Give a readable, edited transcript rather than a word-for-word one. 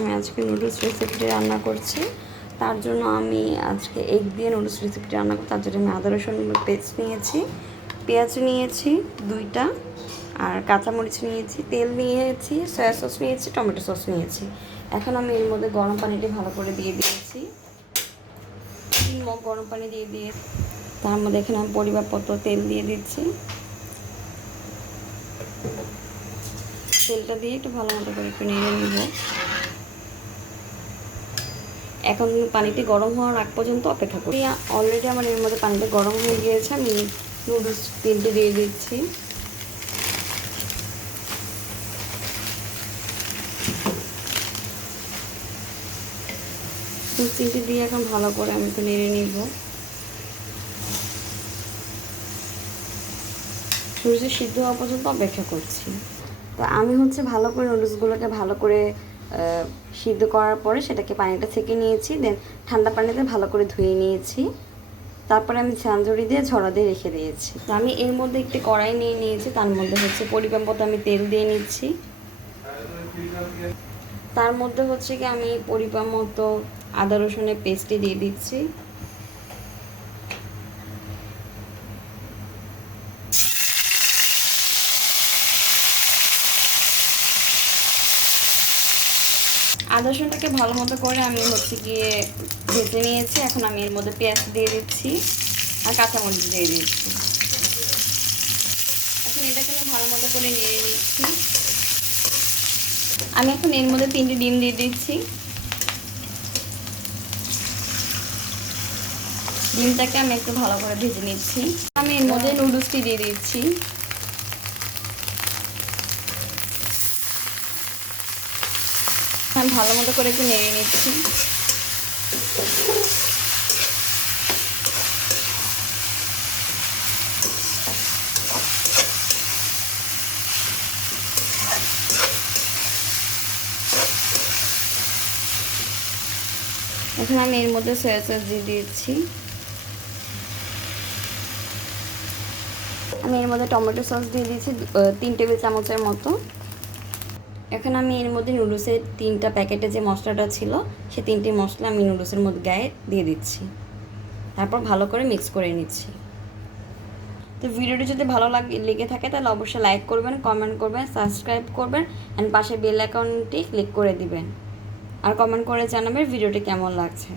আমি আজকে নুডলস রেসিপিটি রান্না করছি। তার জন্য আমি আজকে এগ দিয়ে নুডলস রেসিপিটি রান্না করছি। তার জন্য আমি আদা রসুন পেস্ট নিয়েছি, পেঁয়াজ নিয়েছি 2টা, আর কাঁচামরিচ নিয়েছি, তেল নিয়েছি, সয়া সস নিয়েছি, টমেটো সস নিয়েছি। এখন আমি এর মধ্যে গরম পানিটি ভালো করে দিয়ে দিয়েছি। 3 মগ গরম পানি দিয়ে তার মধ্যে এখানে আমি পরিমাপ মতো তেল দিয়ে দিচ্ছি। তেলটা দিয়ে একটু ভালো মতো করে একটু নেড়ে নিব। এখন পানিটি গরম হওয়ার আগ পর্যন্ত অপেক্ষা করি। অলরেডি আমার এর মধ্যে পানিটা গরম হয়ে গিয়েছে। আমি নুডলস তিনটে দিয়ে দিচ্ছি। তিনটে দিয়ে এখন ভালো করে আমি একটু নেড়ে নিব। নুডলস সিদ্ধ হওয়া পর্যন্ত অপেক্ষা করছি। তো আমি ভালো করে নুডলসগুলোকে ভালো করে সিদ্ধ করার পরে সেটাকে পানিটা ছেঁকে নিয়েছি। দেন ঠান্ডা পানিতে ভালো করে ধুয়ে নিয়েছি। তারপরে আমি ঝাঁঝরি দিয়ে ঝরা দিয়ে রেখে দিয়েছি। তো আমি এর মধ্যে একটি কড়াই নিয়ে নিয়েছি। তার মধ্যে পরিমাণ মতো আমি তেল দিয়ে নিচ্ছি। তার মধ্যে কি আমি পরিমাণ মতো আদা রসুনের পেস্টটি দিয়ে দিচ্ছি। আদা রসুনটাকে ভালো মতো করে আমি গিয়ে ভেজে নিয়েছি। এখন আমি এর মধ্যে পেঁয়াজ দিয়ে দিচ্ছি আর কাঁচামরিচ দিয়ে দিচ্ছি। এখন এটাকে আমি ভালো মতো করে নিয়ে নিচ্ছি। আমি এখন এর মধ্যে 3টে ডিম দিয়ে দিচ্ছি। ডিমটাকে আমি একটু ভালো করে ভেজে নিচ্ছি। আমি এর মধ্যে নুডলসটি দিয়ে দিচ্ছি। আমি ভালো মতো করে একটু নেড়ে নিচ্ছি। এখন আমি এর মধ্যে সয়া সস দিয়ে দিচ্ছি। আমি এর মধ্যে টমেটো সস দিয়ে দিয়েছি 3 টেবিল চামচের মতো। এখন আমি এর মধ্যে নুডলসের 3টা প্যাকেটে যে মশলাটা ছিল সেই 3টি মশলা আমি নুডলসের মধ্যে গায়ে দিয়ে দিচ্ছি। তারপর ভালো করে মিক্স করে নিচ্ছি। তো ভিডিওটি যদি ভালো লেগে থাকে তাহলে অবশ্যই লাইক করবেন, কমেন্ট করবেন, সাবস্ক্রাইব করবেন অ্যান্ড পাশে বেল আইকনটি ক্লিক করে দিবেন। আর কমেন্ট করে জানাবেন ভিডিওটি কেমন লাগছে।